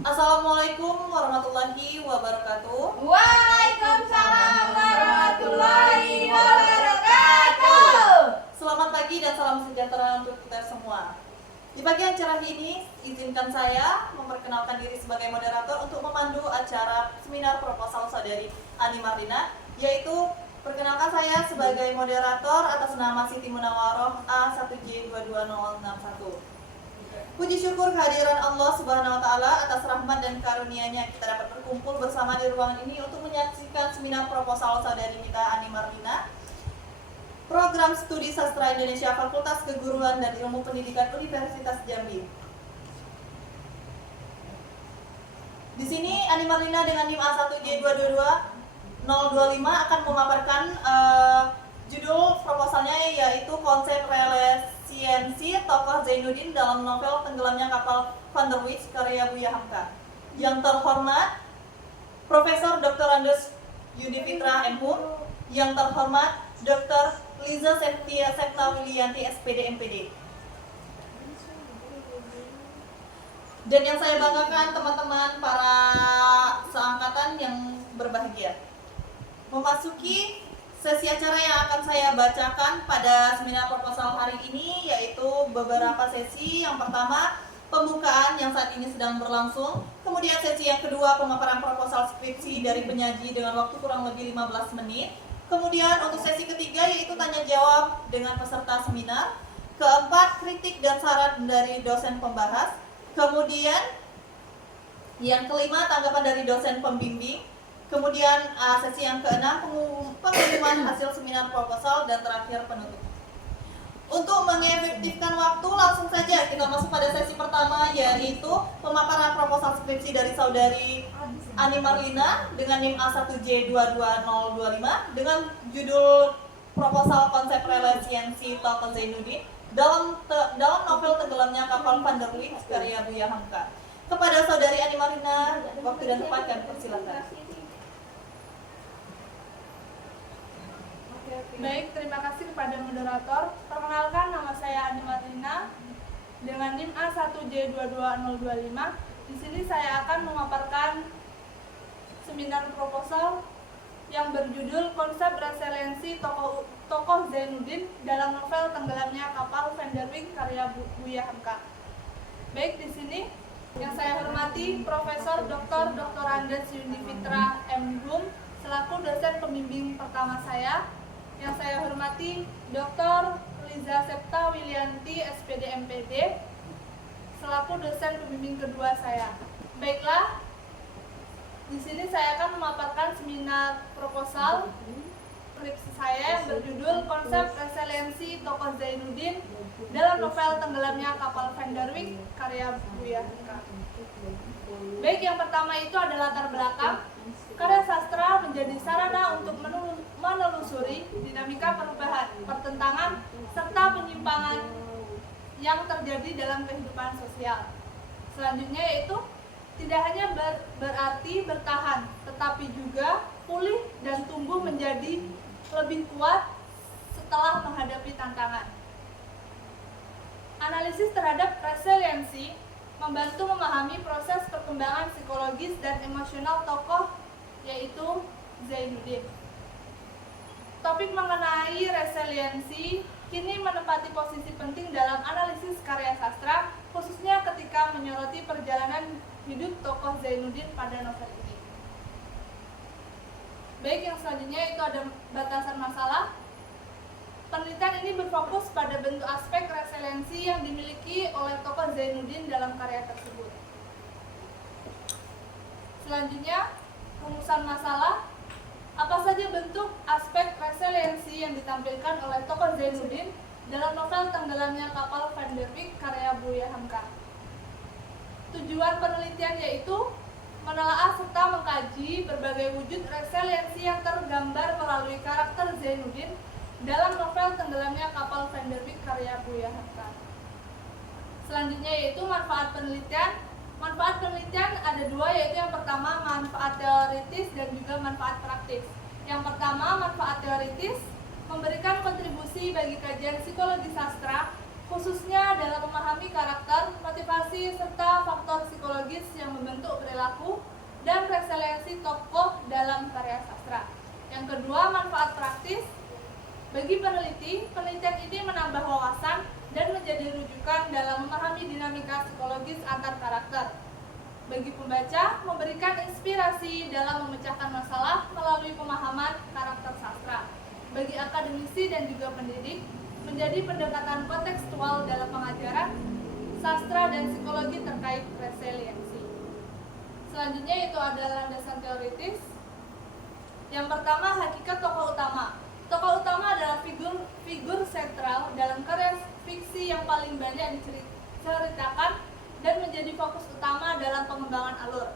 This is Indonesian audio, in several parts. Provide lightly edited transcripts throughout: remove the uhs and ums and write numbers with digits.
Assalamualaikum warahmatullahi wabarakatuh. Waalaikumsalam warahmatullahi wabarakatuh. Selamat pagi dan salam sejahtera untuk kita semua. Di pagi yang cerah ini, izinkan saya memperkenalkan diri sebagai moderator untuk memandu acara seminar proposal saudari Ani Marlina, yaitu perkenalkan saya sebagai moderator atas nama Siti Munawaroh A1J22061. Puji syukur kehadiran Allah Subhanahu wa taala atas rahmat dan karunia-Nya kita dapat berkumpul bersama di ruangan ini untuk menyaksikan seminar proposal saudari kita Ani Marlina, Program Studi Sastra Indonesia Fakultas Keguruan dan Ilmu Pendidikan Universitas Jambi. Di sini Ani Marlina dengan NIM A1J222025 akan memaparkan judul proposalnya, yaitu konsep relasiensi tokoh Zainuddin dalam novel Tenggelamnya Kapal Van der Wijk karya Buya Hamka. Yang terhormat Profesor Dr. Andes Yudi Fitra MHum, yang terhormat Dr. Liza Septia Septa Wilianti SPD MPD. Dan yang saya banggakan teman-teman para seangkatan yang berbahagia, memasuki sesi acara yang akan saya bacakan pada seminar proposal hari ini, yaitu beberapa sesi. Yang pertama, pembukaan yang saat ini sedang berlangsung. Kemudian sesi yang kedua, pemaparan proposal skripsi dari penyaji dengan waktu kurang lebih 15 menit. Kemudian untuk sesi ketiga, yaitu tanya jawab dengan peserta seminar. Keempat, kritik dan saran dari dosen pembahas. Kemudian yang kelima, tanggapan dari dosen pembimbing. Kemudian sesi yang keenam, pengumuman hasil seminar proposal, dan terakhir penutup. Untuk mengefektifkan waktu, langsung saja kita masuk pada sesi pertama, yaitu pemaparan proposal skripsi dari saudari Ani Marlina dengan NIM A1J22025 dengan judul proposal konsep relasiensi tokoh Zainuddin dalam novel Tenggelamnya Kapal Van der Wijk karya Buya Hamka. Kepada saudari Ani Marlina, waktu dan tempat kami persilakan. Baik, terima kasih kepada moderator. Perkenalkan, nama saya Ani Marlina dengan NIM A1J22025. Di sini saya akan memaparkan seminar proposal yang berjudul konsep resiliensi tokoh Zainuddin dalam novel Tenggelamnya Kapal Van der Wijk karya Buya Hamka. Baik, di sini yang saya hormati Profesor Dr. Andes Yudi Fitra MHum selaku dosen pembimbing pertama saya. Yang saya hormati Dr. Liza Septa Wilianti SPD MPD selaku dosen pembimbing kedua saya. Baiklah, di sini saya akan memaparkan seminar proposal skripsi saya yang berjudul konsep resiliensi tokoh Zainuddin dalam novel Tenggelamnya Kapal Van der Wijk karya Buya Hamka. Baik, yang pertama itu adalah latar belakang. Karya sastra menjadi sarana untuk menelusuri dinamika perubahan, pertentangan, serta penyimpangan yang terjadi dalam kehidupan sosial. Selanjutnya yaitu tidak hanya berarti bertahan, tetapi juga pulih dan tumbuh menjadi lebih kuat setelah menghadapi tantangan. Analisis terhadap resiliensi membantu memahami proses perkembangan psikologis dan emosional tokoh, yaitu Zainuddin. Topik mengenai resiliensi kini menempati posisi penting dalam analisis karya sastra, khususnya ketika menyoroti perjalanan hidup tokoh Zainuddin pada novel ini. Baik, yang selanjutnya itu ada batasan masalah. Penelitian ini berfokus pada bentuk aspek resiliensi yang dimiliki oleh tokoh Zainuddin dalam karya tersebut. Selanjutnya, rumusan masalah. Apa saja bentuk aspek resiliensi yang ditampilkan oleh tokoh Zainuddin dalam novel Tenggelamnya Kapal Van der Wijk karya Buya Hamka? Tujuan penelitian yaitu menelaah serta mengkaji berbagai wujud resiliensi yang tergambar melalui karakter Zainuddin dalam novel Tenggelamnya Kapal Van der Wijk karya Buya Hamka. Selanjutnya yaitu manfaat penelitian. Manfaat penelitian ada dua, yaitu yang pertama manfaat teoritis dan juga manfaat praktis. Yang pertama, manfaat teoritis memberikan kontribusi bagi kajian psikologi sastra, khususnya dalam memahami karakter, motivasi, serta faktor psikologis yang membentuk perilaku, dan resiliensi tokoh dalam karya sastra. Yang kedua, manfaat praktis. Bagi peneliti, penelitian ini menambah wawasan dan menjadi rujukan dalam memahami dinamika psikologis antar karakter. Bagi pembaca, memberikan inspirasi dalam memecahkan masalah melalui pemahaman karakter sastra. Bagi akademisi dan juga pendidik, menjadi pendekatan kontekstual dalam pengajaran sastra dan psikologi terkait resiliensi. Selanjutnya itu adalah landasan teoritis. Yang pertama, hakikat tokoh utama. Tokoh utama adalah figur sentral dalam karya fiksi yang paling banyak diceritakan dan menjadi fokus utama dalam pengembangan alur.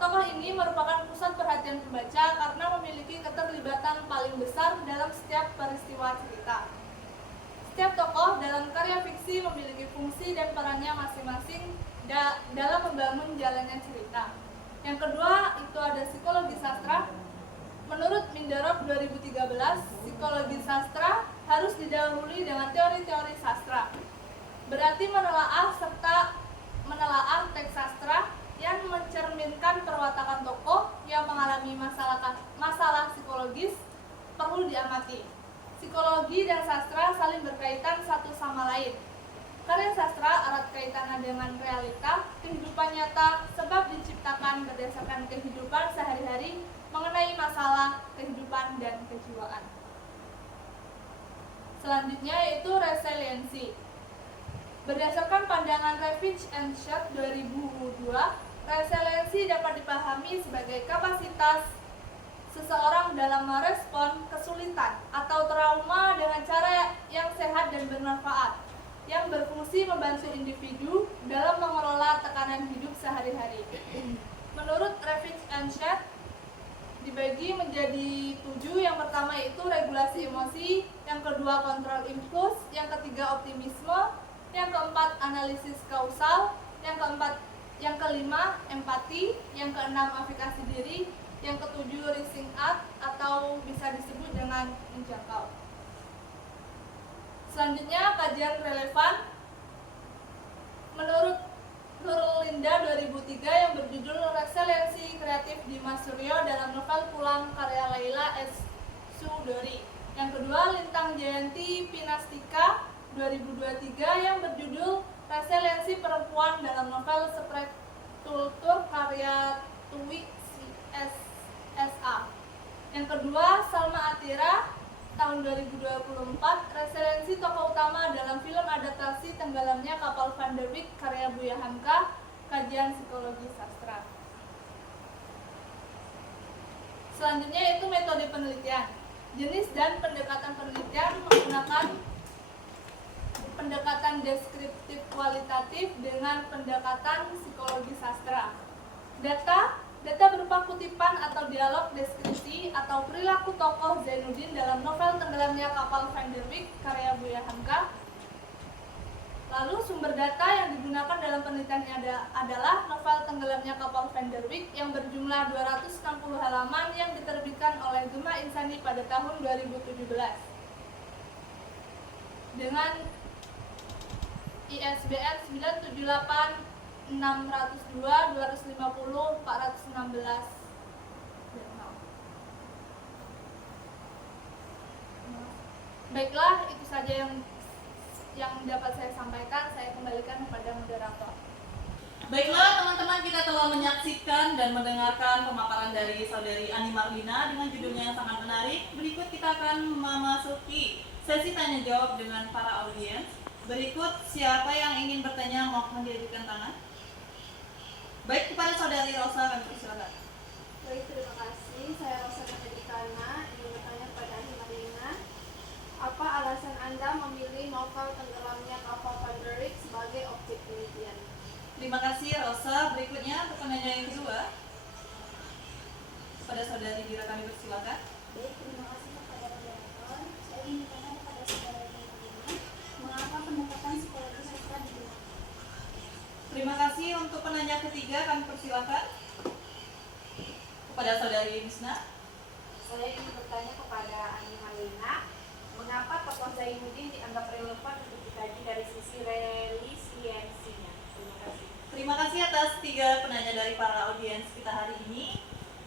Tokoh ini merupakan pusat perhatian pembaca karena memiliki keterlibatan paling besar dalam setiap peristiwa cerita. Setiap tokoh dalam karya fiksi memiliki fungsi dan perannya masing-masing dalam membangun jalannya cerita. Yang kedua, itu ada psikologi sastra. Menurut Mindarov 2013, psikologi sastra harus didahului dengan teori-teori sastra. Berarti menelaah teks sastra yang mencerminkan perwatakan tokoh yang mengalami masalah psikologis perlu diamati. Psikologi dan sastra saling berkaitan satu sama lain. Karya sastra erat kaitannya dengan realita, kehidupan nyata, sebab diciptakan berdasarkan kehidupan sehari-hari mengenai masalah kehidupan dan kejiwaan. Selanjutnya yaitu resiliensi. Berdasarkan pandangan Ravitch and Schott 2002, resiliensi dapat dipahami sebagai kapasitas seseorang dalam merespon kesulitan atau trauma dengan cara yang sehat dan bermanfaat, yang berfungsi membantu individu dalam mengelola tekanan hidup sehari-hari. Menurut Ravitch and Schott, dibagi menjadi 7. Yang pertama yaitu regulasi emosi, yang kedua kontrol impuls, yang ketiga optimisme, yang keempat analisis kausal, yang kelima empati, yang keenam aplikasi diri, yang ketujuh reaching out atau bisa disebut dengan menjangkau. Selanjutnya kajian relevan. Menurut Nurul Linda 2003 yang berjudul Resiliensi Kreatif Dimas Suryo dalam novel Pulang karya Laila S. Sudori. Yang kedua Lintang Jayanti Pinastika 2023 yang berjudul Resiliensi Perempuan dalam novel Spread Kultur karya Tuwi S.A. Yang kedua Salma Atira tahun 2024 resiliensi tokoh utama dalam film adaptasi Tenggelamnya Kapal Van der Wijk karya Buya Hamka, kajian psikologi sastra. Selanjutnya yaitu metode penelitian. Jenis dan pendekatan penelitian menggunakan pendekatan deskriptif kualitatif dengan pendekatan psikologi sastra. Data berupa kutipan atau dialog deskripsi atau perilaku tokoh Zainuddin dalam novel Tenggelamnya Kapal Van der Wijk karya Buya Hamka. Lalu sumber data yang digunakan dalam penelitian adalah novel Tenggelamnya Kapal Van der Wijk yang berjumlah 260 halaman yang diterbitkan oleh Gema Insani pada tahun 2017 dengan ISBN 978 602 250 416. Baiklah, itu saja yang dapat saya sampaikan. Saya kembalikan kepada moderator. Baiklah teman-teman, kita telah menyaksikan dan mendengarkan pemaparan dari saudari Ani Marlina dengan judulnya yang sangat menarik. Berikut kita akan memasuki sesi tanya jawab dengan para audiens. Berikut siapa yang ingin bertanya mohon diajukan tangan. Baik, kepada saudari Rosa kami persilakan. Baik, terima kasih. Saya Rosa Medikana ingin bertanya kepada Ani Marlina. Apa alasan Anda memilih novel Tenggelamnya Kapal Van der Wijk sebagai objek penelitian? Terima kasih Rosa. Berikutnya untuk penanya yang kedua kepada saudari Dira kami persilakan. Baik, terima kasih kepada moderator. Saya ingin bertanya kepada saudara Marlina, mengapa pendekatan psikologi sastra digunakan? Terima kasih. Untuk penanya ketiga kami persilakan kepada saudari Misna. Saya ingin bertanya kepada Ani Marlina, mengapa tokoh Zainuddin dianggap relevan untuk dikaji dari sisi resiliensinya? Terima kasih. Terima kasih atas 3 penanya dari para audiens kita hari ini.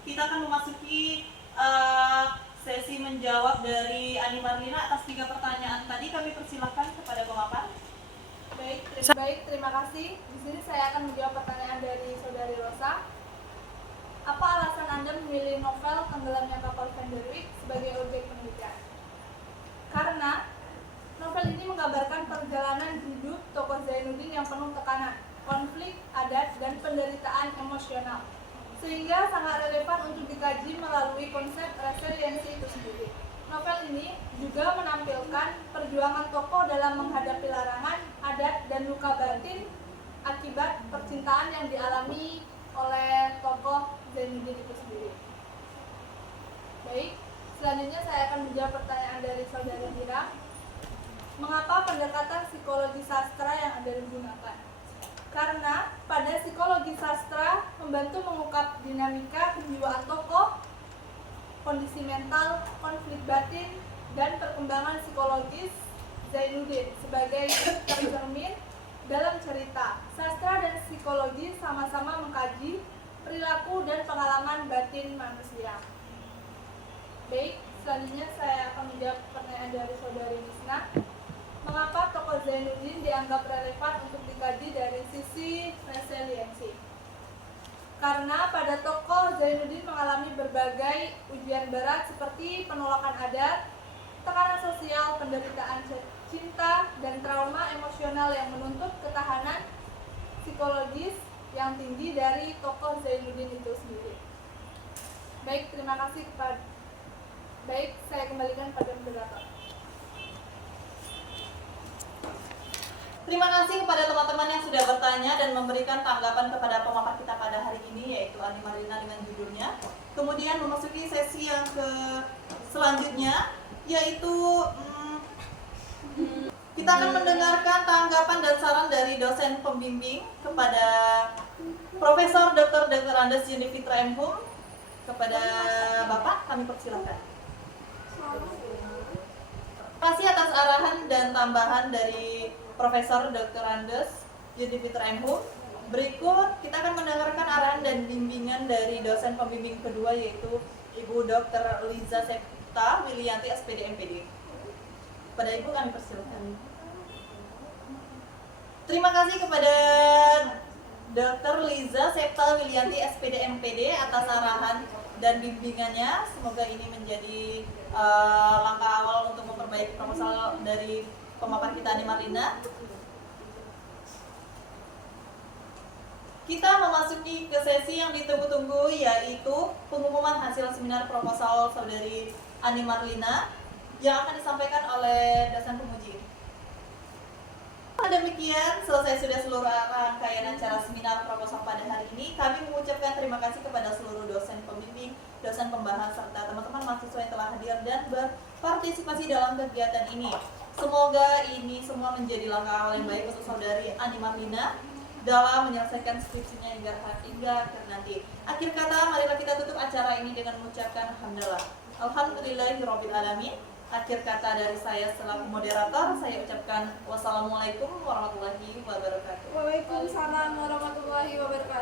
Kita akan memasuki sesi menjawab dari Ani Marlina atas 3 pertanyaan tadi. Kami persilahkan kepada pemapan. Baik, terima kasih. Di sini saya akan menjawab pertanyaan dari Saudari Rosa. Apa alasan Anda memilih novel Tenggelamnya Kapal Van der Wijk sebagai objek penelitian? Karena novel ini menggambarkan perjalanan hidup tokoh Zainuddin yang penuh tekanan, konflik, adat, dan penderitaan emosional, sehingga sangat relevan untuk dikaji melalui konsep resiliensi itu sendiri. Novel ini juga menampilkan perjuangan tokoh dalam menghadapi larangan, adat, dan luka batin akibat percintaan yang dialami oleh tokoh Zainuddin itu sendiri. Baik, selanjutnya saya akan menjawab pertanyaan dari Saudari Dira. Mengapa pendekatan psikologi sastra yang Anda gunakan? Karena pada psikologi sastra membantu mengungkap dinamika kejiwaan tokoh, kondisi mental, konflik batin, dan perkembangan psikologis Zainuddin sebagai tercermin dalam cerita. Sastra dan psikologi sama-sama mengkaji perilaku dan pengalaman batin manusia. Baik, selanjutnya saya akan menjawab pertanyaan dari Saudari Nisna. Mengapa tokoh Zainuddin dianggap relevan untuk dikaji dari sisi resiliensi? Karena pada tokoh Zainuddin mengalami berbagai ujian berat seperti penolakan adat, tekanan sosial, penderitaan cinta, dan trauma emosional yang menuntut ketahanan psikologis yang tinggi dari tokoh Zainuddin itu sendiri. Baik, terima kasih kepada. Baik, saya kembalikan pada moderator. Terima kasih kepada teman-teman yang sudah bertanya dan memberikan tanggapan kepada pemaparan kita pada hari ini, yaitu Ani Marlina dengan judulnya. Kemudian memasuki sesi yang selanjutnya, yaitu kita akan mendengarkan tanggapan dan saran dari dosen pembimbing kepada Profesor Dr. Andes Yuni Fitra M. Hum. Kepada Bapak, kami persilakan. Terima kasih atas arahan dan tambahan dari Profesor Dr. Andes Yuni Fitra M. Hum. Berikut kita akan mendengarkan arahan dan bimbingan dari dosen pembimbing kedua, yaitu Ibu Dr. Liza Septa Wilianti SPD MPD. Pada Ibu kami persilakan. Terima kasih kepada Dr. Liza Septa Wilianti SPD MPD atas arahan dan bimbingannya. Semoga ini menjadi langkah awal untuk memperbaiki proposal dari pemaparan kita Ani Marlina. Kita memasuki ke sesi yang ditunggu-tunggu, yaitu pengumuman hasil seminar proposal Saudari Ani Marlina yang akan disampaikan oleh dosen penguji. Demikian selesai sudah seluruh rangkaian acara seminar proposal pada hari ini. Kami mengucapkan terima kasih kepada seluruh dosen pembimbing, dosen pembahas, serta teman-teman mahasiswa yang telah hadir dan berpartisipasi dalam kegiatan ini. Semoga ini semua menjadi langkah awal yang baik untuk Saudari Ani Marlina dalam menyelesaikan skripsinya hingga akhir nanti. Akhir kata, marilah kita tutup acara ini dengan mengucapkan alhamdulillah. Alhamdulillahirabbil alamin. Akhir kata dari saya selaku moderator, saya ucapkan wassalamualaikum warahmatullahi wabarakatuh. Waalaikumsalam warahmatullahi wabarakatuh.